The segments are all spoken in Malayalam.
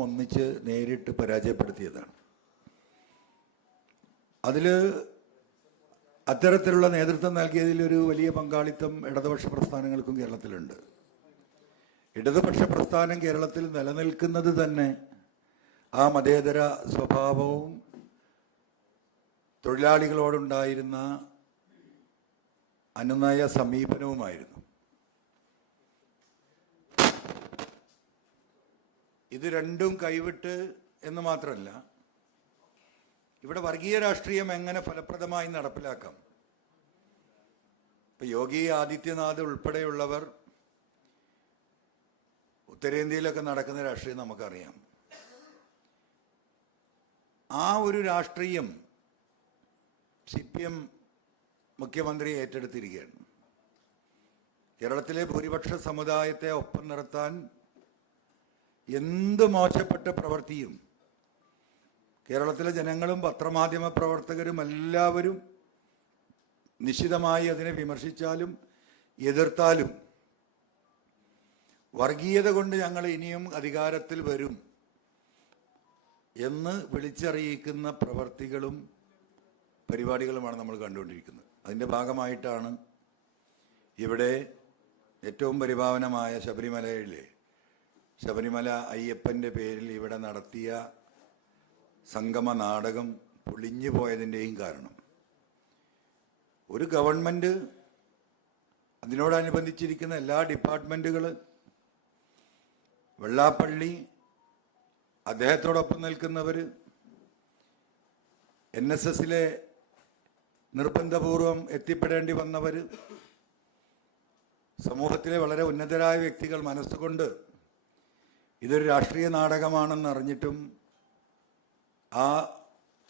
ഒന്നിച്ച് നേരിട്ട് പരാജയപ്പെടുത്തിയതാണ്. അതിൽ അത്തരത്തിലുള്ള നേതൃത്വം നൽകിയതിൽ ഒരു വലിയ പങ്കാളിത്തം ഇടതുപക്ഷ പ്രസ്ഥാനങ്ങൾക്കും കേരളത്തിലുണ്ട്. ഇടതുപക്ഷ പ്രസ്ഥാനം കേരളത്തിൽ നിലനിൽക്കുന്നത് തന്നെ ആ മതേതര സ്വഭാവവും തൊഴിലാളികളോടുണ്ടായിരുന്ന അനുനയ സമീപനവുമായിരുന്നു. ഇത് രണ്ടും കൈവിട്ട് എന്ന് മാത്രമല്ല ഇവിടെ വർഗീയ രാഷ്ട്രീയം എങ്ങനെ ഫലപ്രദമായി നടപ്പിലാക്കാം? ഇപ്പൊ യോഗി ആദിത്യനാഥ് ഉൾപ്പെടെയുള്ളവർ ഉത്തരേന്ത്യയിലൊക്കെ നടക്കുന്ന രാഷ്ട്രീയം നമുക്കറിയാം. ആ ഒരു രാഷ്ട്രീയം സി പി എം മുഖ്യമന്ത്രി ഏറ്റെടുത്തിരിക്കുകയാണ്. കേരളത്തിലെ ഭൂരിപക്ഷ സമുദായത്തെ ഒപ്പം നിർത്താൻ എന്ത് മോശപ്പെട്ട പ്രവൃത്തിയും കേരളത്തിലെ ജനങ്ങളും പത്രമാധ്യമ പ്രവർത്തകരും എല്ലാവരും നിശിതമായി അതിനെ വിമർശിച്ചാലും എതിർത്താലും വർഗീയത കൊണ്ട് ഞങ്ങൾ ഇനിയും അധികാരത്തിൽ വരും എന്ന് വിളിച്ചറിയിക്കുന്ന പ്രവർത്തികളും പരിപാടികളുമാണ് നമ്മൾ കണ്ടുകൊണ്ടിരിക്കുന്നത്. അതിന്റെ ഭാഗമായിട്ടാണ് ഇവിടെ ഏറ്റവും പരിഭാവനമായ ശബരിമലയിലെ ശബരിമല അയ്യപ്പന്റെ പേരിൽ ഇവിടെ നടത്തിയ സംഗമ നാടകം പൊളിഞ്ഞു പോയതിന്റെയും കാരണം. ഒരു ഗവൺമെന്റ് അതിനോടനുബന്ധിച്ചിരിക്കുന്ന എല്ലാ ഡിപ്പാർട്ട്മെന്റുകൾ വെള്ളാപ്പള്ളി അദ്ദേഹത്തോടൊപ്പം നിൽക്കുന്നവർ എൻ എസ് എസിലെ നിർബന്ധപൂർവം എത്തിപ്പെടേണ്ടി വന്നവർ സമൂഹത്തിലെ വളരെ ഉന്നതരായ വ്യക്തികൾ മനസ്സുകൊണ്ട് ഇതൊരു രാഷ്ട്രീയ നാടകമാണെന്ന് അറിഞ്ഞിട്ടും ആ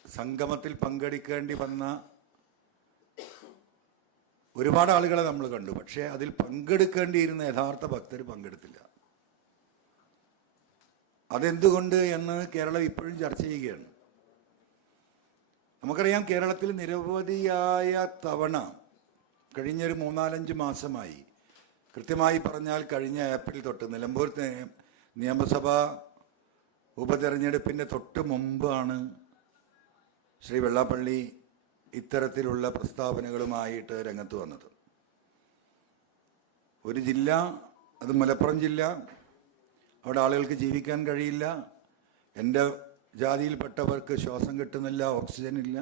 സംഗമത്തിൽ പങ്കെടുക്കേണ്ടി വന്ന ഒരുപാട് ആളുകളെ നമ്മൾ കണ്ടു. പക്ഷേ അതിൽ പങ്കെടുക്കേണ്ടിയിരുന്ന യഥാർത്ഥ ഭക്തർ പങ്കെടുത്തില്ല. അതെന്തുകൊണ്ട് എന്ന് കേരളം ഇപ്പോഴും ചർച്ച ചെയ്യുകയാണ്. നമുക്കറിയാം കേരളത്തിൽ നിരവധിയായ തവണ കഴിഞ്ഞൊരു മൂന്നാലഞ്ച് മാസമായി കൃത്യമായി പറഞ്ഞാൽ കഴിഞ്ഞ ഏപ്രിൽ തൊട്ട് നിലമ്പൂർ നിയമസഭാ ഉപതെരഞ്ഞെടുപ്പിന്റെ തൊട്ട് മുമ്പാണ് ശ്രീ വെള്ളാപ്പള്ളി ഇത്തരത്തിലുള്ള പ്രസ്താവനകളുമായിട്ട് രംഗത്ത് വന്നത്. ഒരു ജില്ല അത് മലപ്പുറം ജില്ല അവിടെ ആളുകൾക്ക് ജീവിക്കാൻ കഴിയില്ല എന്റെ ജാതിയിൽപ്പെട്ടവർക്ക് ശ്വാസം കിട്ടുന്നില്ല ഓക്സിജൻ ഇല്ല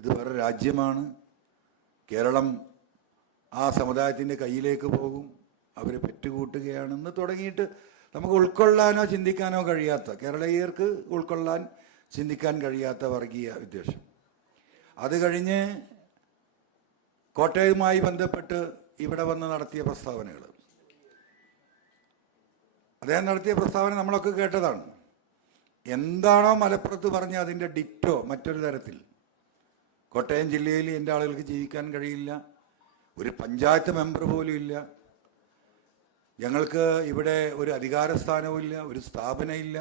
ഇത് വേറെ രാജ്യമാണ്. കേരളം ആ സമുദായത്തിന്റെ കയ്യിലേക്ക് പോകും അവരെ പെറ്റുകൂട്ടുകയാണെന്ന് തുടങ്ങിയിട്ട് നമുക്ക് ഉൾക്കൊള്ളാനോ ചിന്തിക്കാനോ കഴിയാത്ത കേരളീയർക്ക് ഉൾക്കൊള്ളാൻ ചിന്തിക്കാൻ കഴിയാത്ത വർഗീയ വിദ്വേഷം. അത് കഴിഞ്ഞ് കോട്ടയവുമായി ബന്ധപ്പെട്ട് ഇവിടെ വന്ന് നടത്തിയ പ്രസ്താവനകൾ അദ്ദേഹം നടത്തിയ പ്രസ്താവന നമ്മളൊക്കെ കേട്ടതാണ്. എന്താണോ മലപ്പുറത്ത് പറഞ്ഞ അതിന്റെ ഡിറ്റോ മറ്റൊരു തരത്തിൽ. കോട്ടയം ജില്ലയിൽ എന്റെ ആളുകൾക്ക് ജീവിക്കാൻ കഴിയില്ല. ഒരു പഞ്ചായത്ത് മെമ്പർ പോലും ഇല്ല. ഞങ്ങൾക്ക് ഇവിടെ ഒരു അധികാര സ്ഥാനവും ഇല്ല ഒരു സ്ഥാപനം ഇല്ല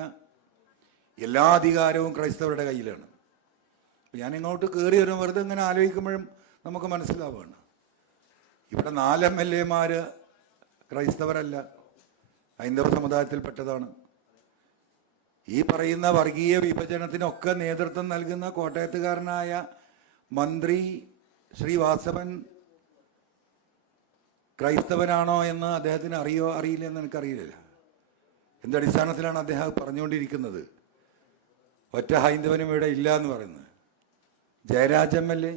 എല്ലാ അധികാരവും ക്രൈസ്തവരുടെ കയ്യിലാണ്. ഞാൻ ഇങ്ങോട്ട് കയറി വരും വെറുതെ ഇങ്ങനെ ആലോചിക്കുമ്പോഴും നമുക്ക് മനസ്സിലാവുകയാണ് ഇവിടെ നാല് എം എൽ എമാർ ക്രൈസ്തവരല്ല ഹൈന്ദവ സമുദായത്തിൽപ്പെട്ടതാണ്. ഈ പറയുന്ന വർഗീയ വിഭജനത്തിനൊക്കെ നേതൃത്വം നൽകുന്ന കോട്ടയത്തുകാരനായ മന്ത്രി ശ്രീ വാസവൻ ക്രൈസ്തവനാണോ എന്ന് അദ്ദേഹത്തിന് അറിയോ അറിയില്ല എന്ന് എനിക്കറിയില്ല എന്തടിസ്ഥാനത്തിലാണ് അദ്ദേഹം പറഞ്ഞുകൊണ്ടിരിക്കുന്നത്? ഒറ്റ ഹൈന്ദവനും ഇവിടെ ഇല്ല എന്ന് പറയുന്നത്. Jayaraj M L A.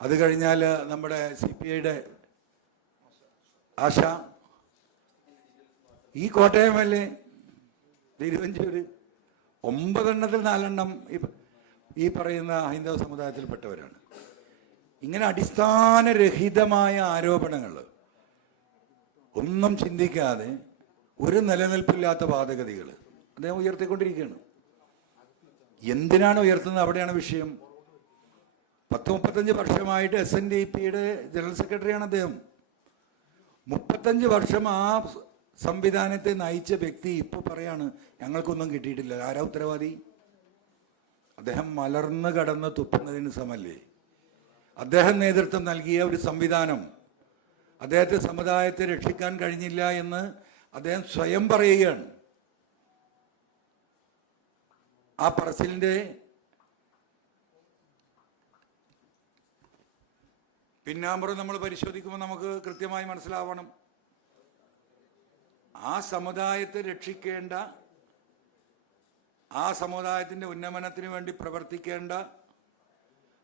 അത് കഴിഞ്ഞാൽ നമ്മുടെ സി പി ഐയുടെ ആശ. ഈ കോട്ടയം എൽ എ തിരുവഞ്ചൂര് ഒമ്പതെണ്ണത്തിൽ നാലെണ്ണം ഈ പറയുന്ന ഹൈന്ദവ സമുദായത്തിൽപ്പെട്ടവരാണ്. ഇങ്ങനെ അടിസ്ഥാനരഹിതമായ ആരോപണങ്ങൾ ഒന്നും ചിന്തിക്കാതെ ഒരു നിലനിൽപ്പില്ലാത്ത വാദഗതികൾ അദ്ദേഹം ഉയർത്തിക്കൊണ്ടിരിക്കുകയാണ്. എന്തിനാണ് ഉയർത്തുന്നത്? അവിടെയാണ് വിഷയം. പത്ത് മുപ്പത്തഞ്ച് വർഷമായിട്ട് എസ് എൻ ഡി പിയുടെ ജനറൽ സെക്രട്ടറിയാണ് അദ്ദേഹം. മുപ്പത്തഞ്ച് വർഷം ആ സംവിധാനത്തെ നയിച്ച വ്യക്തി ഇപ്പോൾ പറയാണ് ഞങ്ങൾക്കൊന്നും കിട്ടിയിട്ടില്ല. ആരാ ഉത്തരവാദി? അദ്ദേഹം മലർന്നു കടന്ന് തുപ്പുന്നതിന് സമല്ലേ? അദ്ദേഹം നേതൃത്വം നൽകിയ ഒരു സംവിധാനം അദ്ദേഹത്തെ സമുദായത്തെ രക്ഷിക്കാൻ കഴിഞ്ഞില്ല എന്ന് അദ്ദേഹം സ്വയം പറയുകയാണ്. ആ പറച്ചിലിന്റെ പിന്നാമ്പുറം നമ്മൾ പരിശോധിക്കുമ്പോൾ നമുക്ക് കൃത്യമായി മനസ്സിലാവണം. ആ സമുദായത്തെ രക്ഷിക്കേണ്ട ആ സമുദായത്തിന്റെ ഉന്നമനത്തിന് വേണ്ടി പ്രവർത്തിക്കേണ്ട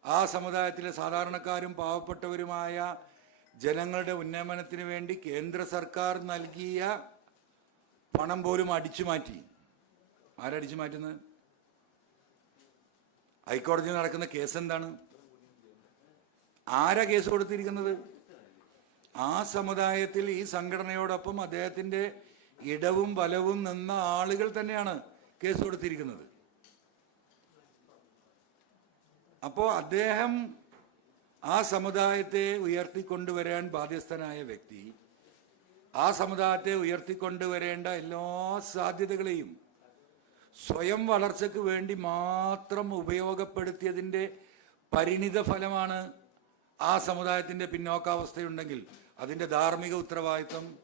ആ സമുദായത്തിലെ സാധാരണക്കാരും പാവപ്പെട്ടവരുമായ ജനങ്ങളുടെ ഉന്നമനത്തിന് വേണ്ടി കേന്ദ്ര സർക്കാർ നൽകിയ പണം പോലും അടിച്ചു മാറ്റി. ആരടിച്ചു മാറ്റുന്നത്? ഹൈക്കോടതിയിൽ നടക്കുന്ന കേസ് എന്താണ്? ആരാ കേസ് കൊടുത്തിരിക്കുന്നത്? ആ സമുദായത്തിൽ ഈ സംഘടനയോടൊപ്പം അദ്ദേഹത്തിന്റെ ഇടവും വലവും നിന്ന ആളുകൾ തന്നെയാണ് കേസ് കൊടുത്തിരിക്കുന്നത്. അപ്പോൾ അദ്ദേഹം ആ സമുദായത്തെ ഉയർത്തിക്കൊണ്ടുവരാൻ ബാധ്യസ്ഥനായ വ്യക്തി. ആ സമുദായത്തെ ഉയർത്തിക്കൊണ്ടുവരേണ്ട എല്ലാ സാധ്യതകളെയും സ്വയം വളർച്ചയ്ക്ക് വേണ്ടി മാത്രം ഉപയോഗപ്പെടുത്തിയതിന്റെ പരിണിത ഫലമാണ് ആ സമുദായത്തിന്റെ പിന്നോക്കാവസ്ഥയുണ്ടെങ്കിൽ അതിന്റെ ധാർമ്മിക ഉത്തരവാദിത്വം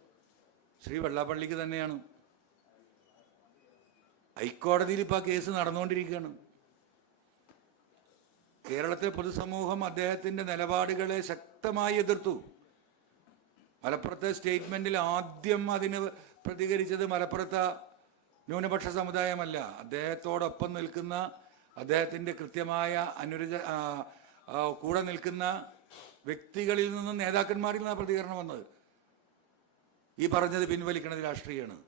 ശ്രീ വെള്ളാപ്പള്ളിക്ക് തന്നെയാണ്. ഹൈക്കോടതിയിൽ ഇപ്പോൾ ആ കേസ് നടന്നുകൊണ്ടിരിക്കുകയാണ്. കേരളത്തിലെ പൊതുസമൂഹം അദ്ദേഹത്തിന്റെ നിലപാടുകളെ ശക്തമായി എതിർത്തു. മലപ്പുറത്തെ സ്റ്റേറ്റ്മെന്റിൽ ആദ്യം അതിന് പ്രതികരിച്ചത് മലപ്പുറത്തെ ന്യൂനപക്ഷ സമുദായമല്ല. അദ്ദേഹത്തോടൊപ്പം നിൽക്കുന്ന അദ്ദേഹത്തിന്റെ കൃത്യമായ അനുരജ കൂടെ നിൽക്കുന്ന വ്യക്തികളിൽ നിന്നും നേതാക്കന്മാരിൽ നിന്നാണ് പ്രതികരണം വന്നത്. ഈ പറഞ്ഞത് പിൻവലിക്കണത് രാഷ്ട്രീയമാണ്.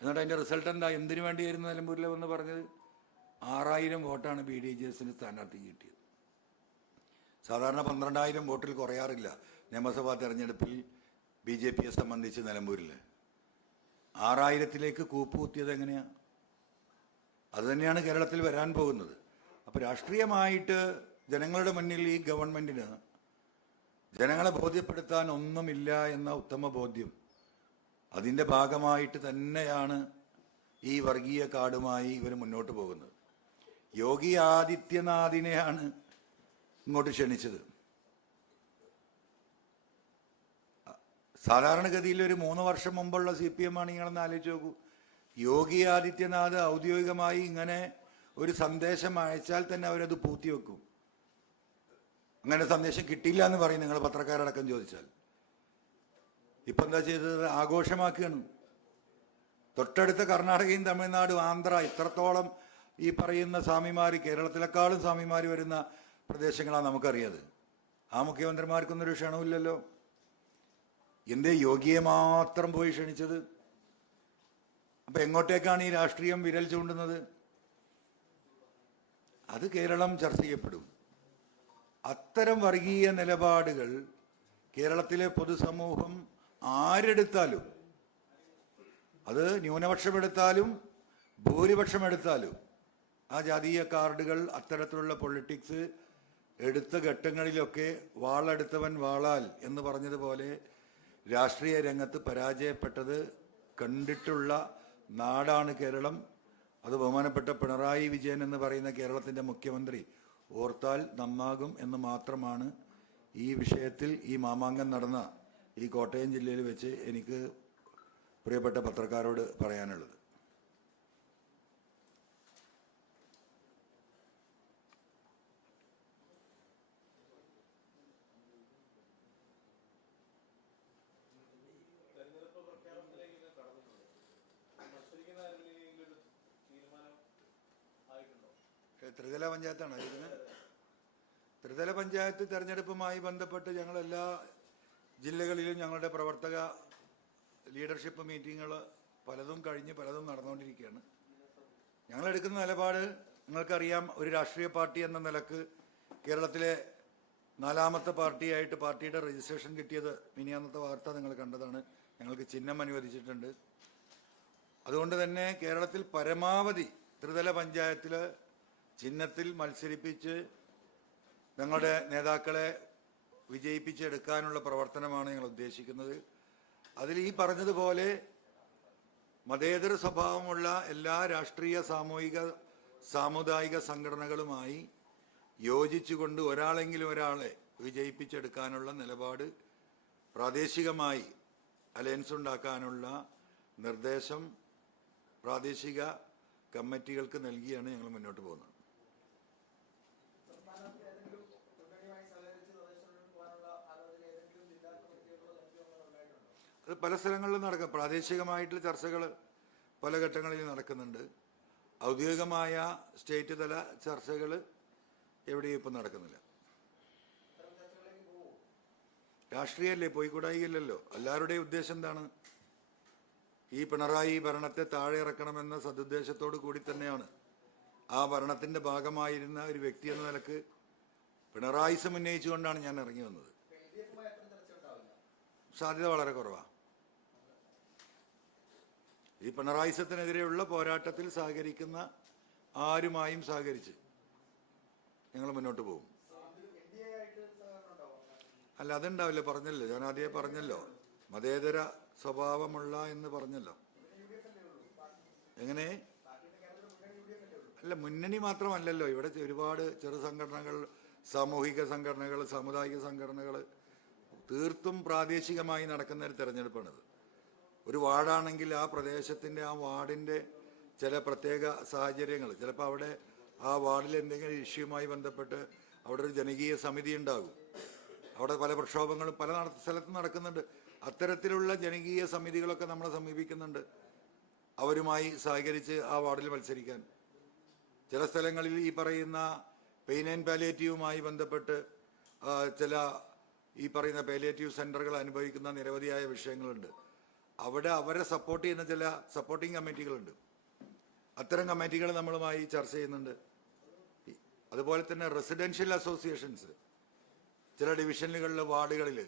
എന്നിട്ട് അതിന്റെ റിസൾട്ട് എന്താ? എന്തിനു വേണ്ടിയായിരുന്നു നിലമ്പൂരിൽ വന്ന് പറഞ്ഞത്? ആറായിരം വോട്ടാണ് ബി ഡി ജെ എസിന് സ്ഥാനാർത്ഥി കിട്ടിയത്. സാധാരണ പന്ത്രണ്ടായിരം വോട്ടിൽ കുറയാറില്ല. നിയമസഭാ തെരഞ്ഞെടുപ്പിൽ ബി ജെ പിയെ സംബന്ധിച്ച് നിലമ്പൂരിൽ ആറായിരത്തിലേക്ക് കൂപ്പുകുത്തിയത് എങ്ങനെയാണ് അത് തന്നെയാണ് കേരളത്തിൽ വരാൻ പോകുന്നത്. അപ്പോൾ രാഷ്ട്രീയമായിട്ട് ജനങ്ങളുടെ മുന്നിൽ ഈ ഗവൺമെന്റിന് ജനങ്ങളെ ബോധ്യപ്പെടുത്താൻ ഒന്നുമില്ല എന്ന ഉത്തമ ബോധ്യം അതിന്റെ ഭാഗമായിട്ട് തന്നെയാണ് ഈ വർഗീയ കാർഡുമായി ഇവർ മുന്നോട്ട് പോകുന്നത്. യോഗി ആദിത്യനാഥിനെയാണ് ഇങ്ങോട്ട് ക്ഷണിച്ചത്. സാധാരണഗതിയിൽ ഒരു മൂന്ന് വർഷം മുമ്പുള്ള സി പി എം ആണ് നിങ്ങളെന്ന് ആലോചിച്ച് നോക്കൂ. യോഗി ആദിത്യനാഥ് ഔദ്യോഗികമായി ഇങ്ങനെ ഒരു സന്ദേശം അയച്ചാൽ തന്നെ അവരത് പൂത്തിവെക്കും. അങ്ങനെ സന്ദേശം കിട്ടിയില്ല എന്ന് പറയും നിങ്ങൾ പത്രക്കാരടക്കം ചോദിച്ചാൽ. ഇപ്പൊ എന്താ ചെയ്തത്? ആഘോഷമാക്കുകയാണ്. തൊട്ടടുത്ത കർണാടകയും തമിഴ്നാടും ആന്ധ്ര ഇത്രത്തോളം ഈ പറയുന്ന സ്വാമിമാർ കേരളത്തിലെക്കാളും സ്വാമിമാർ വരുന്ന പ്രദേശങ്ങളാണ് നമുക്കറിയത്. ആ മുഖ്യമന്ത്രിമാർക്കൊന്നൊരു ക്ഷണമില്ലല്ലോ എന്തേ യോഗിയെ മാത്രം പോയി ക്ഷണിച്ചത്? അപ്പൊ എങ്ങോട്ടേക്കാണ് ഈ രാഷ്ട്രീയം വിരൽ ചൂണ്ടുന്നത്? അത് കേരളം ചർച്ച ചെയ്യപ്പെടും. അത്തരം വർഗീയ നിലപാടുകൾ കേരളത്തിലെ പൊതുസമൂഹം ആരെടുത്താലും അത് ന്യൂനപക്ഷമെടുത്താലും ഭൂരിപക്ഷമെടുത്താലും ആ ജാതീയ കാർഡുകൾ അത്തരത്തിലുള്ള പൊളിറ്റിക്സ് എടുത്ത ഘട്ടങ്ങളിലൊക്കെ വാളെടുത്തവൻ വാളാൽ എന്ന് പറഞ്ഞതുപോലെ രാഷ്ട്രീയ രംഗത്ത് പരാജയപ്പെട്ടത് കണ്ടിട്ടുള്ള നാടാണ് കേരളം. അത് ബഹുമാനപ്പെട്ട പിണറായി വിജയൻ എന്ന് പറയുന്ന കേരളത്തിന്റെ മുഖ്യമന്ത്രി ഓർത്താൽ നന്നാകും എന്ന് മാത്രമാണ് ഈ വിഷയത്തിൽ ഈ മാമാങ്കം നടന്ന ഈ കോട്ടയം ജില്ലയിൽ വെച്ച് എനിക്ക് പ്രിയപ്പെട്ട പത്രക്കാരോട് പറയാനുള്ളത്. ത്രിതല പഞ്ചായത്താണ്. ഇതിന് ത്രിതല പഞ്ചായത്ത് തെരഞ്ഞെടുപ്പുമായി ബന്ധപ്പെട്ട് ഞങ്ങൾ എല്ലാ ജില്ലകളിലും ഞങ്ങളുടെ പ്രവർത്തക ലീഡർഷിപ്പ് മീറ്റിങ്ങുകൾ പലതും കഴിഞ്ഞ് പലതും നടന്നുകൊണ്ടിരിക്കുകയാണ്. ഞങ്ങൾ എടുക്കുന്ന നിലപാട് നിങ്ങൾക്കറിയാം ഒരു രാഷ്ട്രീയ പാർട്ടി എന്ന നിലയ്ക്ക് കേരളത്തിലെ നാലാമത്തെ പാർട്ടിയായിട്ട് പാർട്ടിയുടെ രജിസ്ട്രേഷൻ കിട്ടിയത് മിനിയാന്നത്തെ വാർത്ത നിങ്ങൾ കണ്ടതാണ്. ഞങ്ങൾക്ക് ചിഹ്നം അനുവദിച്ചിട്ടുണ്ട്. അതുകൊണ്ട് തന്നെ കേരളത്തിൽ പരമാവധി ത്രിതല പഞ്ചായത്തിൽ ചിഹ്നത്തിൽ മത്സരിപ്പിച്ച് ഞങ്ങളുടെ നേതാക്കളെ വിജയിപ്പിച്ചെടുക്കാനുള്ള പ്രവർത്തനമാണ് ഞങ്ങൾ ഉദ്ദേശിക്കുന്നത്. അതിൽ ഈ പറഞ്ഞതുപോലെ മതേതര സ്വഭാവമുള്ള എല്ലാ രാഷ്ട്രീയ സാമൂഹിക സാമുദായിക സംഘടനകളുമായി യോജിച്ചുകൊണ്ട് ഒരാളെങ്കിലും ഒരാളെ വിജയിപ്പിച്ചെടുക്കാനുള്ള നിലപാട് പ്രാദേശികമായി അലയൻസ് ഉണ്ടാക്കാനുള്ള നിർദ്ദേശം പ്രാദേശിക കമ്മിറ്റികൾക്ക് നൽകിയാണ് ഞങ്ങൾ മുന്നോട്ട് പോകുന്നത്. അത് പല സ്ഥലങ്ങളിലും നടക്കും. പ്രാദേശികമായിട്ടുള്ള ചർച്ചകൾ പല ഘട്ടങ്ങളിൽ നടക്കുന്നുണ്ട്. ഔദ്യോഗികമായ സ്റ്റേറ്റ് തല ചർച്ചകൾ എവിടെയും ഇപ്പം നടക്കുന്നില്ല. രാഷ്ട്രീയമല്ലേ പോയിക്കൂടായില്ലല്ലോ. എല്ലാവരുടെയും ഉദ്ദേശം എന്താണ്? ഈ പിണറായി ഭരണത്തെ താഴെ ഇറക്കണമെന്ന സതുദ്ദേശത്തോടു കൂടി തന്നെയാണ്. ആ ഭരണത്തിന്റെ ഭാഗമായിരുന്ന ഒരു വ്യക്തി എന്ന നിലയ്ക്ക് പിണറായിസം ഉന്നയിച്ചുകൊണ്ടാണ് ഞാൻ ഇറങ്ങി വന്നത്. സാധ്യത വളരെ കുറവാണ് ഈ പിണറായിസത്തിനെതിരെയുള്ള പോരാട്ടത്തിൽ സഹകരിക്കുന്ന ആരുമായും സഹകരിച്ച് ഞങ്ങൾ മുന്നോട്ട് പോകും. അല്ല അതുണ്ടാവില്ല പറഞ്ഞല്ലോ. ഞാൻ ആദ്യമേ പറഞ്ഞല്ലോ. മതേതര സ്വഭാവമുള്ള എന്ന് പറഞ്ഞല്ലോ. എങ്ങനെ? അല്ല മുന്നണി മാത്രമല്ലല്ലോ. ഇവിടെ ഒരുപാട് ചെറു സംഘടനകൾ സാമൂഹിക സംഘടനകൾ സാമുദായിക സംഘടനകൾ തീർത്തും പ്രാദേശികമായി നടക്കുന്ന ഒരു തെരഞ്ഞെടുപ്പാണിത്. ഒരു വാർഡാണെങ്കിൽ ആ പ്രദേശത്തിന്റെ ആ വാർഡിന്റെ ചില പ്രത്യേക സാഹചര്യങ്ങൾ. ചിലപ്പോൾ അവിടെ ആ വാർഡിൽ എന്തെങ്കിലും ഇഷ്യൂമായി ബന്ധപ്പെട്ട് അവിടെ ഒരു ജനകീയ സമിതി ഉണ്ടാകും. അവിടെ പല പ്രക്ഷോഭങ്ങളും പല സ്ഥലത്തും നടക്കുന്നുണ്ട്. അത്തരത്തിലുള്ള ജനകീയ സമിതികളൊക്കെ നമ്മളെ സമീപിക്കുന്നുണ്ട്. അവരുമായി സഹകരിച്ച് ആ വാർഡിൽ മത്സരിക്കാൻ. ചില സ്ഥലങ്ങളിൽ ഈ പറയുന്ന പെയിൻ ആൻഡ് പാലിയേറ്റീവുമായി ബന്ധപ്പെട്ട് ചില ഈ പറയുന്ന പാലിയേറ്റീവ് സെന്ററുകൾ അനുഭവിക്കുന്ന നിരവധിയായ വിഷയങ്ങളുണ്ട്. അവിടെ അവരെ സപ്പോർട്ട് ചെയ്യുന്ന ചില സപ്പോർട്ടിംഗ് കമ്മിറ്റികളുണ്ട് അത്തരം കമ്മിറ്റികൾ നമ്മളുമായി ചർച്ച ചെയ്യുന്നുണ്ട്. അതുപോലെ തന്നെ റെസിഡൻഷ്യൽ അസോസിയേഷൻസ് ചില ഡിവിഷനുകളിലെ വാർഡുകളിൽ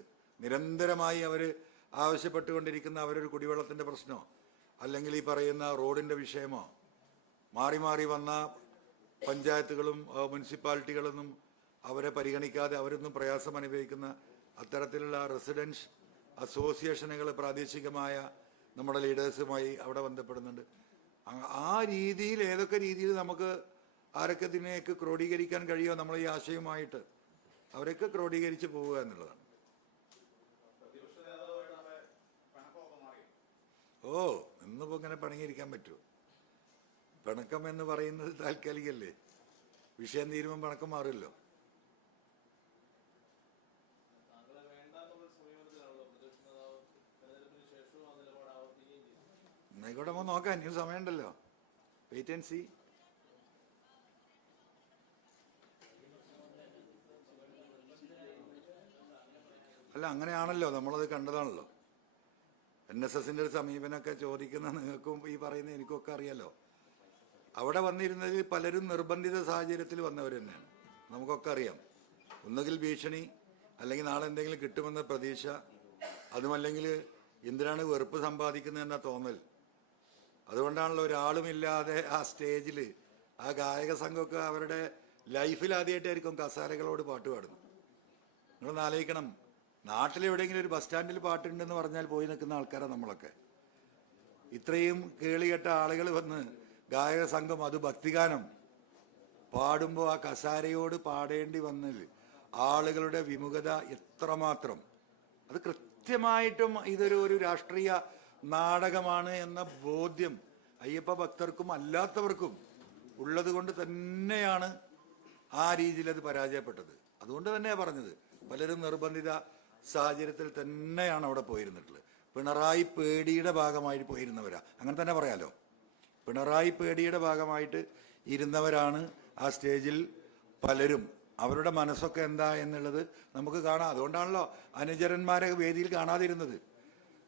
നിരന്തരമായി അവർ ആവശ്യപ്പെട്ടുകൊണ്ടിരിക്കുന്ന അവരൊരു കുടിവെള്ളത്തിന്റെ പ്രശ്നമോ അല്ലെങ്കിൽ ഈ പറയുന്ന റോഡിന്റെ വിഷയമോ മാറി മാറി വന്ന പഞ്ചായത്തുകളും മുനിസിപ്പാലിറ്റികളൊന്നും അവരെ പരിഗണിക്കാതെ അവരൊന്നും പ്രയാസം അനുഭവിക്കുന്ന അത്തരത്തിലുള്ള റെസിഡൻസ് അസോസിയേഷനുകൾ പ്രാദേശികമായ നമ്മുടെ ലീഡേഴ്സുമായി അവിടെ ബന്ധപ്പെടുന്നുണ്ട്. ആ- രീതിയിൽ ഏതൊക്കെ രീതിയിൽ നമുക്ക് ആരൊക്കെ ഇതിനെയൊക്കെ ക്രോഡീകരിക്കാൻ കഴിയുമോ നമ്മൾ ഈ ആശയവുമായിട്ട് അവരൊക്കെ ക്രോഡീകരിച്ച് പോവുക എന്നുള്ളതാണ്. ഓ ഇന്നിപ്പോ ഇങ്ങനെ പണിയിരിക്കാൻ പറ്റുമോ പിണക്കം എന്ന് പറയുന്നത് താൽക്കാലികല്ലേ? വിഷയം തീരുമ്പം പിണക്കം മാറില്ലോ എന്നായിക്കോട്ടെ നമുക്ക് നോക്കാം ഇനിയും സമയമുണ്ടല്ലോ. വെയിറ്റ് ആൻഡ് സി അല്ല അങ്ങനെയാണല്ലോ നമ്മളത് കണ്ടതാണല്ലോ. എൻ എസ് എസിന്റെ ഒരു സമീപനമൊക്കെ ചോദിക്കുന്ന നിങ്ങൾക്കും ഈ പറയുന്ന എനിക്കൊക്കെ അറിയാലോ. അവിടെ വന്നിരുന്നതിൽ പലരും നിർബന്ധിത സാഹചര്യത്തിൽ വന്നവർ തന്നെയാണ്. നമുക്കൊക്കെ അറിയാം. ഒന്നുകിൽ ഭീഷണി അല്ലെങ്കിൽ നാളെ എന്തെങ്കിലും കിട്ടുമെന്ന പ്രതീക്ഷ അതുമല്ലെങ്കിൽ എന്തിനാണ് വെറുപ്പ് സമ്പാദിക്കുന്നതെന്ന തോന്നൽ. അതുകൊണ്ടാണല്ലോ ഒരാളുമില്ലാതെ ആ സ്റ്റേജിൽ ആ ഗായക സംഘമൊക്കെ അവരുടെ ലൈഫിൽ ആദ്യമായിട്ടായിരിക്കും കസാരകളോട് പാട്ട് പാടുന്നത്. നിങ്ങളൊന്ന് ആലോചിക്കണം. നാട്ടിലെവിടെയെങ്കിലും ഒരു ബസ് സ്റ്റാൻഡിൽ പാട്ടുണ്ടെന്ന് പറഞ്ഞാൽ പോയി നിൽക്കുന്ന ആൾക്കാരാണ് നമ്മളൊക്കെ. ഇത്രയും കേളികെട്ട ആളുകൾ വന്ന് ഗായക സംഘം അത് ഭക്തിഗാനം പാടുമ്പോൾ ആ കസാരയോട് പാടേണ്ടി വന്നതിൽ ആളുകളുടെ വിമുഖത എത്രമാത്രം. അത് കൃത്യമായിട്ടും ഇതൊരു ഒരു രാഷ്ട്രീയ നാടകമാണ് എന്ന ബോധ്യം അയ്യപ്പ ഭക്തർക്കും അല്ലാത്തവർക്കും ഉള്ളത് കൊണ്ട് തന്നെയാണ് ആ രീതിയിൽ അത് പരാജയപ്പെട്ടത്. അതുകൊണ്ട് തന്നെയാണ് പറഞ്ഞത്. പലരും നിർബന്ധിത സാഹചര്യത്തിൽ തന്നെയാണ് അവിടെ പോയിരുന്നിട്ടുള്ളത്. പിണറായി പേടിയുടെ ഭാഗമായിട്ട് പോയിരുന്നവരാ. അങ്ങനെ തന്നെ പറയാലോ. പിണറായി പേടിയുടെ ഭാഗമായിട്ട് ഇരുന്നവരാണ് ആ സ്റ്റേജിൽ പലരും. അവരുടെ മനസ്സൊക്കെ എന്താ എന്നുള്ളത് നമുക്ക് കാണാം. അതുകൊണ്ടാണല്ലോ അനുചരന്മാരെ വേദിയിൽ കാണാതിരുന്നത്.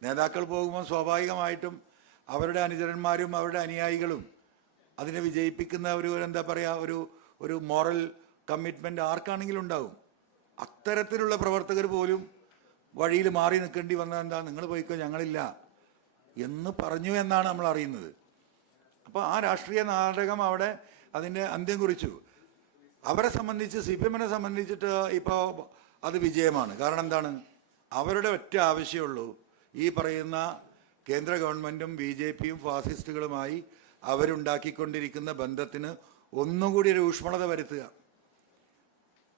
നേതാക്കൾ പോകുമ്പോൾ സ്വാഭാവികമായിട്ടും അവരുടെ അനുചരന്മാരും അവരുടെ അനുയായികളും അതിനെ വിജയിപ്പിക്കുന്ന ഒരു എന്താ പറയുക ഒരു ഒരു മോറൽ കമ്മിറ്റ്മെന്റ് ആർക്കാണെങ്കിലും ഉണ്ടാകും അത്തരത്തിലുള്ള പ്രവർത്തകർ പോലും വഴിയിൽ മാറി നിൽക്കേണ്ടി വന്നത് എന്താ നിങ്ങൾ പോയിക്കോ ഞങ്ങളില്ല എന്ന് പറഞ്ഞു എന്നാണ് നമ്മൾ അറിയുന്നത്. അപ്പോൾ ആ രാഷ്ട്രീയ നാടകം അവിടെ അതിന്റെ അന്ത്യം കുറിച്ചു. അവരെ സംബന്ധിച്ച് സി പി എമ്മിനെ സംബന്ധിച്ചിട്ട് ഇപ്പോൾ അത് വിജയമാണ്. കാരണം എന്താണ്? അവരുടെ ഒറ്റ ആവശ്യമുള്ളൂ. ഈ പറയുന്ന കേന്ദ്ര ഗവൺമെന്റും ബി ജെ പിയും ഫാസിസ്റ്റുകളുമായി അവരുണ്ടാക്കിക്കൊണ്ടിരിക്കുന്ന ബന്ധത്തിന് ഒന്നുകൂടി ഒരു ഊഷ്മളത വരുത്തുക.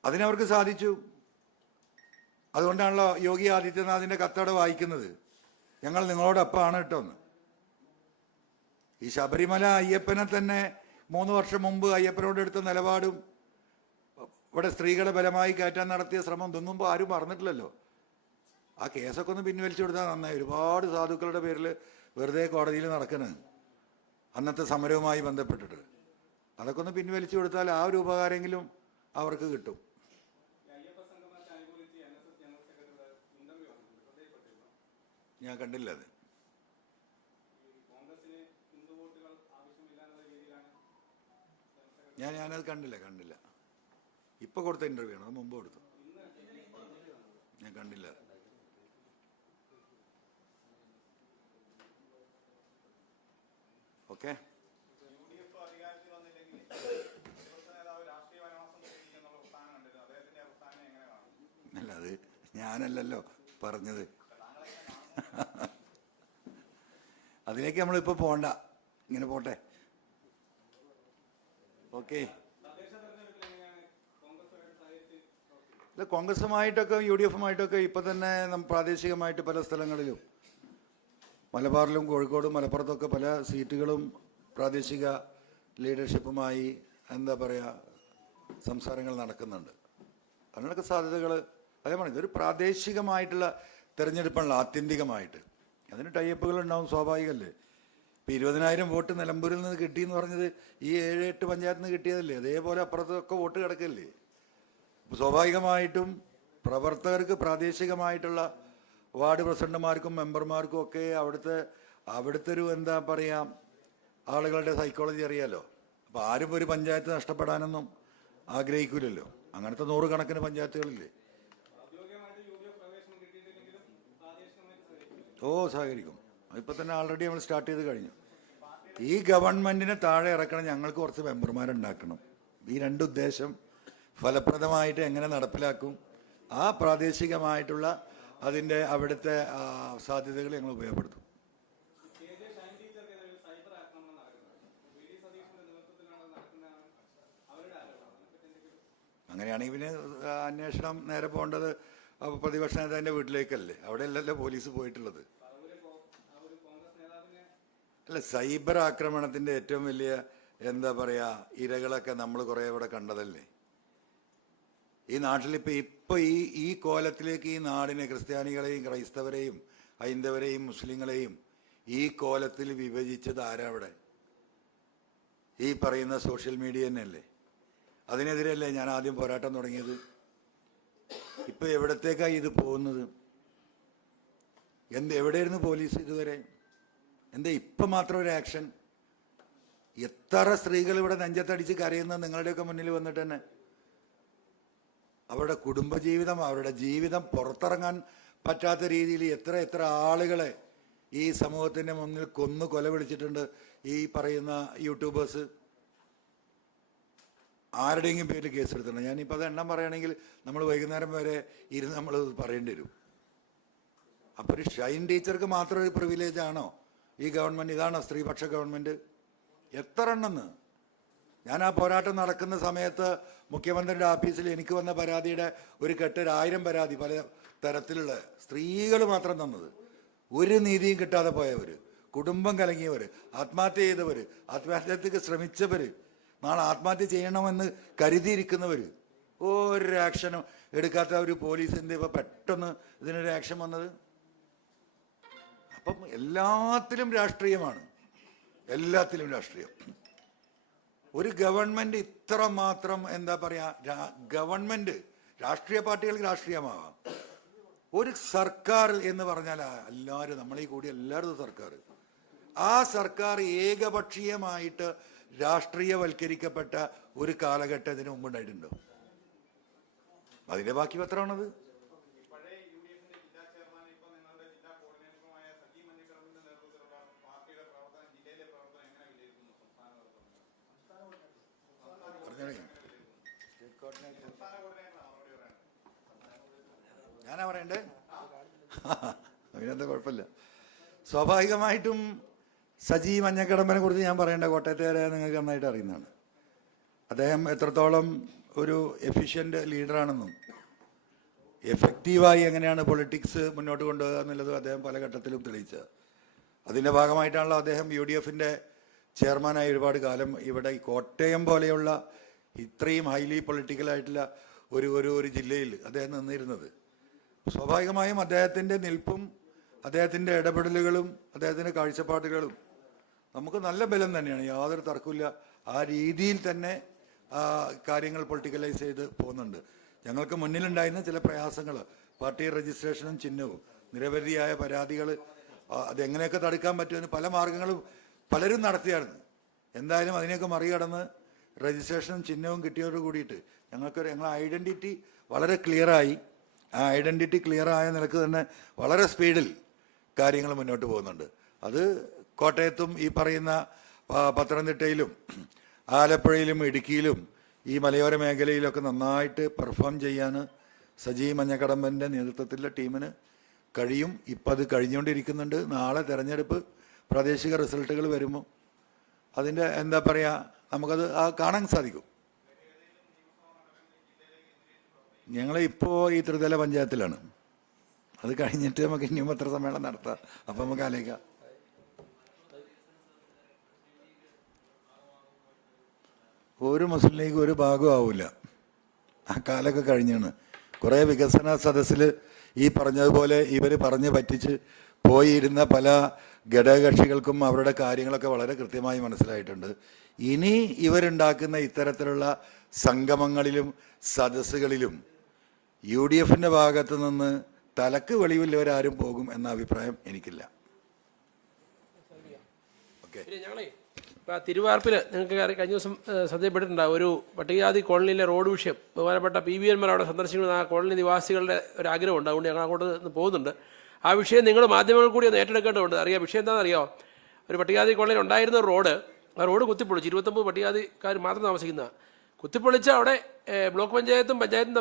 അതിനവർക്ക് സാധിച്ചു. അതുകൊണ്ടാണല്ലോ യോഗി ആദിത്യനാഥിന്റെ കത്തോടെ വായിക്കുന്നത്. ഞങ്ങൾ നിങ്ങളോടൊപ്പമാണ് കേട്ടോ എന്ന്. ഈ ശബരിമല അയ്യപ്പനെ തന്നെ മൂന്ന് വർഷം മുമ്പ് അയ്യപ്പനോട് എടുത്ത നിലപാടും ഇവിടെ സ്ത്രീകളെ ബലമായി കയറ്റാൻ നടത്തിയ ശ്രമം ഇതൊന്നും ആരും പറഞ്ഞിട്ടില്ലല്ലോ. ആ കേസൊക്കെ ഒന്ന് പിൻവലിച്ചു കൊടുത്താൽ നന്നായി. ഒരുപാട് സാധുക്കളുടെ പേരിൽ വെറുതെ കോടതിയിൽ നടക്കുന്നത് അന്നത്തെ സമരവുമായി ബന്ധപ്പെട്ടിട്ട്. അതൊക്കെ ഒന്ന് പിൻവലിച്ചു കൊടുത്താൽ ആ ഒരു ഉപകാരമെങ്കിലും അവർക്ക് കിട്ടും. ഞാൻ കണ്ടില്ല അത്. ഞാൻ ഞാനത് കണ്ടില്ല കണ്ടില്ല. ഇപ്പൊ കൊടുത്ത ഇന്റർവ്യൂ ആണ്. അത് മുമ്പ് കൊടുത്തു. ഞാൻ കണ്ടില്ല ഓക്കെ യു ഡി എഫ് അധികാരത്തിൽ വന്നില്ലെങ്കിൽ പ്രതിപക്ഷ നേതാവ് രാഷ്ട്രീയ വനവാസം സ്വീകരിക്കും എന്നുള്ള പ്രസ്ഥാനം കണ്ടിരുന്നു അദ്ദേഹത്തിന്റെ ആ പ്രസ്ഥാനം എങ്ങനെ കാണും അല്ല അത് ഞാനല്ലല്ലോ പറഞ്ഞത്. അതിലേക്ക് നമ്മളിപ്പോൾ പോണ്ട. ഇങ്ങനെ പോട്ടെ. ഓക്കെ. അല്ല കോൺഗ്രസുമായിട്ടൊക്കെ യു ഡി എഫുമായിട്ടൊക്കെ ഇപ്പൊ തന്നെ പ്രാദേശികമായിട്ട് പല സ്ഥലങ്ങളിലും മലബാറിലും കോഴിക്കോടും മലപ്പുറത്തൊക്കെ പല സീറ്റുകളും പ്രാദേശിക ലീഡർഷിപ്പുമായി എന്താ പറയുക സംസാരങ്ങൾ നടക്കുന്നുണ്ട്. അതിനൊക്കെ സാധ്യതകൾ അതേ പറഞ്ഞു ഇതൊരു പ്രാദേശികമായിട്ടുള്ള തെരഞ്ഞെടുപ്പാണല്ലോ ആത്യന്തികമായിട്ട്. അതിന് ടൈപ്പുകൾ ഉണ്ടാവും സ്വാഭാവികമല്ലേ ഇപ്പം ഇരുപതിനായിരം വോട്ട് നിലമ്പൂരിൽ നിന്ന് കിട്ടിയെന്ന് പറഞ്ഞത് ഈ ഏഴ് എട്ട് പഞ്ചായത്തിൽ നിന്ന് കിട്ടിയതല്ലേ. അതേപോലെ അപ്പുറത്തൊക്കെ വോട്ട് കിടക്കല്ലേ. സ്വാഭാവികമായിട്ടും പ്രവർത്തകർക്ക് പ്രാദേശികമായിട്ടുള്ള വാർഡ് പ്രസിഡന്റുമാർക്കും മെമ്പർമാർക്കും ഒക്കെ അവിടുത്തെ അവിടുത്തെ ഒരു എന്താ പറയുക ആളുകളുടെ സൈക്കോളജി അറിയാലോ. അപ്പോൾ ആരും ഒരു പഞ്ചായത്ത് നഷ്ടപ്പെടാനൊന്നും ആഗ്രഹിക്കില്ലല്ലോ അങ്ങനത്തെ നൂറുകണക്കിന് പഞ്ചായത്തുകളില്ലേ. ഓ സഹകരിക്കും. ഇപ്പം തന്നെ ആൾറെഡി നമ്മൾ സ്റ്റാർട്ട് ചെയ്ത് കഴിഞ്ഞു. ഈ ഗവൺമെന്റിനെ താഴെ ഇറക്കണം ഞങ്ങൾക്ക് കുറച്ച് മെമ്പർമാരുണ്ടാക്കണം. ഈ രണ്ട് ഉദ്ദേശം ഫലപ്രദമായിട്ട് എങ്ങനെ നടപ്പിലാക്കും ആ പ്രാദേശികമായിട്ടുള്ള അതിന്റെ അവിടുത്തെ സാധ്യതകൾ ഞങ്ങൾ ഉപയോഗപ്പെടുത്തും. അങ്ങനെയാണെങ്കിൽ പിന്നെ അന്വേഷണം നേരെ പോകേണ്ടത് പ്രതിപക്ഷ നേതാവിന്റെ വീട്ടിലേക്കല്ലേ. അവിടെ അല്ലല്ലോ പോലീസ് പോയിട്ടുള്ളത്. അല്ല സൈബർ ആക്രമണത്തിന്റെ ഏറ്റവും വലിയ എന്താ പറയുക ഇരകളൊക്കെ നമ്മൾ കുറേ ഇവിടെ കണ്ടതല്ലേ. ഈ നാട്ടിലിപ്പോ ഇപ്പൊ ഈ ഈ കോലത്തിലേക്ക് ഈ നാടിനെ ക്രിസ്ത്യാനികളെയും ക്രൈസ്തവരെയും ഹൈന്ദവരെയും മുസ്ലിങ്ങളെയും ഈ കോലത്തിൽ വിഭജിച്ചത് ആരാവിടെ ഈ പറയുന്ന സോഷ്യൽ മീഡിയ തന്നെയല്ലേ? അതിനെതിരെയല്ലേ ഞാൻ ആദ്യം പോരാട്ടം തുടങ്ങിയത്? ഇപ്പൊ എവിടത്തേക്കാണ് ഇത് പോകുന്നത്? എന്ത് എവിടെയായിരുന്നു പോലീസ് ഇതുവരെ? എന്താ ഇപ്പം മാത്രം ഒരു ആക്ഷൻ എത്ര സ്ത്രീകൾ ഇവിടെ നെഞ്ചത്തടിച്ച് കരയുന്നത് നിങ്ങളുടെയൊക്കെ മുന്നിൽ വന്നിട്ട് തന്നെ? അവരുടെ കുടുംബജീവിതം അവരുടെ ജീവിതം പുറത്തിറങ്ങാൻ പറ്റാത്ത രീതിയിൽ എത്ര എത്ര ആളുകളെ ഈ സമൂഹത്തിന്റെ മുന്നിൽ കൊന്നു കൊല വിളിച്ചിട്ടുണ്ട് ഈ പറയുന്ന യൂട്യൂബേഴ്സ്. ആരുടെയെങ്കിലും പേരിൽ കേസെടുത്തിട്ടുണ്ട്. ഞാനിപ്പോൾ അത് എണ്ണം പറയുകയാണെങ്കിൽ നമ്മൾ വൈകുന്നേരം വരെ ഇരുന്ന് നമ്മൾ പറയേണ്ടി വരും. അപ്പോൾ ഒരു ഷൈൻ ടീച്ചർക്ക് മാത്രം ഒരു പ്രിവിലേജ് ആണോ? ഈ ഗവൺമെന്റ് ഇതാണോ സ്ത്രീപക്ഷ ഗവൺമെന്റ് എത്ര എണ്ണെന്ന്? ഞാൻ ആ പോരാട്ടം നടക്കുന്ന സമയത്ത് മുഖ്യമന്ത്രിയുടെ ഓഫീസിൽ എനിക്ക് വന്ന പരാതിയുടെ ഒരു കെട്ട് ഒരു ആയിരം പരാതി പല തരത്തിലുള്ള സ്ത്രീകൾ മാത്രം തന്നത്. ഒരു നീതിയും കിട്ടാതെ പോയവർ കുടുംബം കലങ്ങിയവർ ആത്മഹത്യ ചെയ്തവർ ആത്മഹത്യക്ക് ശ്രമിച്ചവർ നാളെ ആത്മഹത്യ ചെയ്യണമെന്ന് കരുതിയിരിക്കുന്നവർ ഒരു ആക്ഷനും എടുക്കാത്ത ഒരു പോലീസിന്റെ ഇപ്പോൾ പെട്ടെന്ന് ഇതിനൊരു ആക്ഷൻ വന്നത്? അപ്പം എല്ലാത്തിലും രാഷ്ട്രീയമാണ്. എല്ലാത്തിലും രാഷ്ട്രീയം. ഒരു ഗവൺമെന്റ് ഇത്ര മാത്രം എന്താ പറയാ ഗവൺമെന്റ് രാഷ്ട്രീയ പാർട്ടികൾക്ക് രാഷ്ട്രീയമാവാം. ഒരു സർക്കാർ എന്ന് പറഞ്ഞാൽ എല്ലാവരും നമ്മളീ കൂടി എല്ലാവരും സർക്കാർ. ആ സർക്കാർ ഏകപക്ഷീയമായിട്ട് രാഷ്ട്രീയവൽക്കരിക്കപ്പെട്ട ഒരു കാലഘട്ടം ഇതിനു മുമ്പുണ്ടായിട്ടുണ്ടോ? അതിന്റെ ബാക്കി പത്രമാണത്. ഞാനാ പറയണ്ടേ? അതിനെന്താ കുഴപ്പമില്ല. സ്വാഭാവികമായിട്ടും സജി മഞ്ഞക്കടമ്പനെ കുറിച്ച് ഞാൻ പറയേണ്ട കോട്ടയത്തുകാരെ നിങ്ങൾക്ക് നന്നായിട്ട് അറിയുന്നതാണ്. അദ്ദേഹം എത്രത്തോളം ഒരു എഫിഷ്യന്റ് ലീഡറാണെന്നും എഫക്റ്റീവായി എങ്ങനെയാണ് പൊളിറ്റിക്സ് മുന്നോട്ട് കൊണ്ടുപോകുക എന്നുള്ളതും അദ്ദേഹം പല ഘട്ടത്തിലും തെളിയിച്ചത് അതിന്റെ ഭാഗമായിട്ടാണല്ലോ അദ്ദേഹം യു ഡി എഫിന്റെ ചെയർമാനായി ഒരുപാട് കാലം ഇവിടെ കോട്ടയം പോലെയുള്ള ഇത്രയും ഹൈലി പൊളിറ്റിക്കലായിട്ടുള്ള ഒരു ഒരു ഒരു ജില്ലയിൽ അദ്ദേഹം നിന്നിരുന്നത്. സ്വാഭാവികമായും അദ്ദേഹത്തിന്റെ നിൽപ്പും അദ്ദേഹത്തിന്റെ ഇടപെടലുകളും അദ്ദേഹത്തിന്റെ കാഴ്ചപ്പാടുകളും നമുക്ക് നല്ല ബലം തന്നെയാണ്. യാതൊരു തർക്കമില്ല ആ രീതിയിൽ തന്നെ കാര്യങ്ങൾ പൊളിറ്റിക്കലൈസ് ചെയ്ത് പോകുന്നുണ്ട്. ഞങ്ങൾക്ക് മുന്നിലുണ്ടായിരുന്ന ചില പ്രയാസങ്ങൾ പാർട്ടി രജിസ്ട്രേഷനും ചിഹ്നവും നിരവധിയായ പരാതികൾ അതെങ്ങനെയൊക്കെ തടുക്കാൻ പറ്റുമെന്ന് പല മാർഗങ്ങളും പലരും നടത്തിയായിരുന്നു. എന്തായാലും അതിനെയൊക്കെ മറികടന്ന് രജിസ്ട്രേഷനും ചിഹ്നവും കിട്ടിയോട് കൂടിയിട്ട് ഞങ്ങൾക്ക് ഞങ്ങളുടെ ഐഡന്റിറ്റി വളരെ ക്ലിയറായി. ആ ഐഡന്റിറ്റി ക്ലിയർ ആയ നിലയ്ക്ക് തന്നെ വളരെ സ്പീഡിൽ കാര്യങ്ങൾ മുന്നോട്ട് പോകുന്നുണ്ട്. അത് കോട്ടയത്തും ഈ പറയുന്ന പത്തനംതിട്ടയിലും ആലപ്പുഴയിലും ഇടുക്കിയിലും ഈ മലയോര മേഖലയിലൊക്കെ നന്നായിട്ട് പെർഫോം ചെയ്യാൻ സജീവ് മഞ്ഞക്കടമ്പന്റെ നേതൃത്വത്തിലുള്ള ടീമിന് കഴിയും. ഇപ്പം അത് കഴിഞ്ഞുകൊണ്ടിരിക്കുന്നുണ്ട്. നാളെ തിരഞ്ഞെടുപ്പ് പ്രാദേശിക റിസൾട്ടുകൾ വരുമ്പോൾ അതിന്റെ എന്താ പറയുക നമുക്കത് ആ കാണാൻ സാധിക്കും. ഞങ്ങൾ ഇപ്പോൾ ഈ ത്രിതല പഞ്ചായത്തിലാണ്. അത് കഴിഞ്ഞിട്ട് നമുക്ക് ഇനിയും പത്രസമ്മേളനം നടത്താം. അപ്പം നമുക്ക് ആലോചിക്കാം. ഒരു മുസ്ലിം ലീഗ് ഒരു ഭാഗവും ആവില്ല ആ കാലമൊക്കെ കഴിഞ്ഞാണ്. കുറേ വികസന സദസ്സിൽ ഈ പറഞ്ഞതുപോലെ ഇവർ പറഞ്ഞ് പറ്റിച്ച് പോയിരുന്ന പല ഘടകകക്ഷികൾക്കും അവരുടെ കാര്യങ്ങളൊക്കെ വളരെ കൃത്യമായി മനസ്സിലായിട്ടുണ്ട്. ഇനി ഇവരുണ്ടാക്കുന്ന ഇത്തരത്തിലുള്ള സംഗമങ്ങളിലും സദസ്സുകളിലും യു ഡി എഫിന്റെ ഭാഗത്ത് നിന്ന് തലക്ക് വെളിവില്ലവരാരും പോകും എന്ന അഭിപ്രായം എനിക്കില്ല. ഓക്കെ. ഇപ്പോൾ തിരുവാർപ്പിൽ നിങ്ങൾക്ക് കഴിഞ്ഞ ദിവസം ഏഹ്, ഒരു പട്ടികജാതി കോളനിയിലെ റോഡ് വിഷയം. ബഹുമാനപ്പെട്ട പി വി എൻമാർ അവിടെ സന്ദർശിക്കുന്ന ആ കോളനി നിവാസികളുടെ ഒരു ആഗ്രഹമുണ്ട്. അതുകൊണ്ട് ഞങ്ങൾ അങ്ങോട്ട് നിന്ന് പോകുന്നുണ്ട്. ആ വിഷയം നിങ്ങൾ മാധ്യമങ്ങൾ കൂടി ഒന്ന് ഏറ്റെടുക്കേണ്ടതുണ്ട്. അറിയാം വിഷയം എന്താണെന്ന് അറിയാമോ ഒരു പട്ടികജാതി കോളനിയിൽ ഉണ്ടായിരുന്ന റോഡ് ആ റോഡ് കുത്തിപ്പൊളിച്ചു. ഇരുപത്തൊമ്പത് പട്ടികജാതിക്കാർ മാത്രം താമസിക്കുന്ന കുത്തിപ്പൊളിച്ച അവിടെ ബ്ലോക്ക് പഞ്ചായത്തും പഞ്ചായത്തും തമ്മിൽ